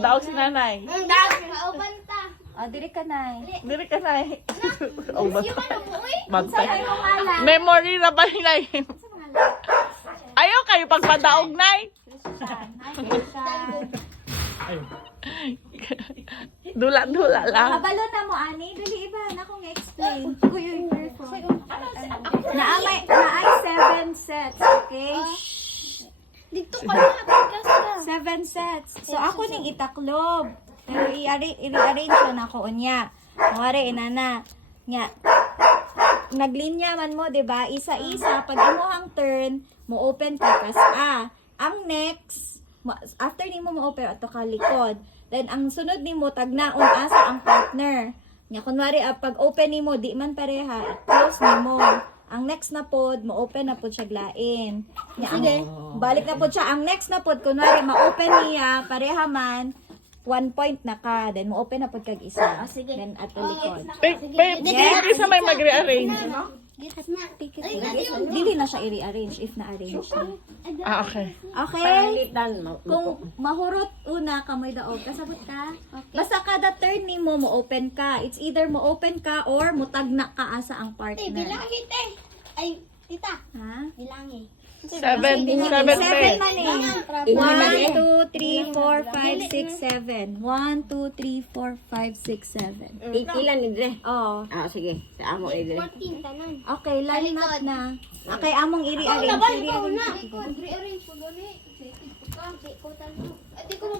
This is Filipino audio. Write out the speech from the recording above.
Daog si nanay. Kauban ta. Dili ka na. Dili ka na. Oh, Yung ano mo eh. Bantay. Ay, mo ngalan. Memory na ba nila yun? Ayaw kayo pagpadaog, nay. Dula-dula lang. Kabalo na mo, ani. Dili iba na akong explain. Kuya, yung earphone. Naay 7 sets, okay? Dito ka na. Podcast ka. 7 sets. So, ako ning itaklob. Pero i-arrange ko na ko unya. Mawari, inana. Nga. Naglinya man mo, 'di ba? Isa-isa pag imuhang turn, mo open ka kas ang next after nimo mo open ato ka likod. Then ang sunod nimo tagnaon asa ang partner. Nya kunwari pag open nimo di man pareha, close nimo. Ang next na pod mo open na pod siya glain. Nya balik na pod siya ang next na pod kunwari ma-open niya pareha man 1 point na ka, then mo open na pod kag isa. Sige. Then ato likod. Pwede sa may mag-rearrange. Gets na. Dili na siya i-rearrange if na-arrange na. Okay. Okay? Kung mahurot una kamoy daog, kasabot ka? Basta kada turn ni mo open ka. It's either mo open ka or mo tagna ka asa ang partner. Bilangin te. Ay, tita. Ha? Bilangin. 7 7 man. man eh. 1, 2, 3, 4, 5, 6, 7. 1, 2, 3, 4, 5, 6, 7. Ilan ni Dre? Oh. Sige. Sa amo ni Dre. 14 tanan. Okay, line up na. Okay, among i-rearrange. Ikaw na. Rearrange ko gani. Sige ko ka. Di ko tanong. Di ko mo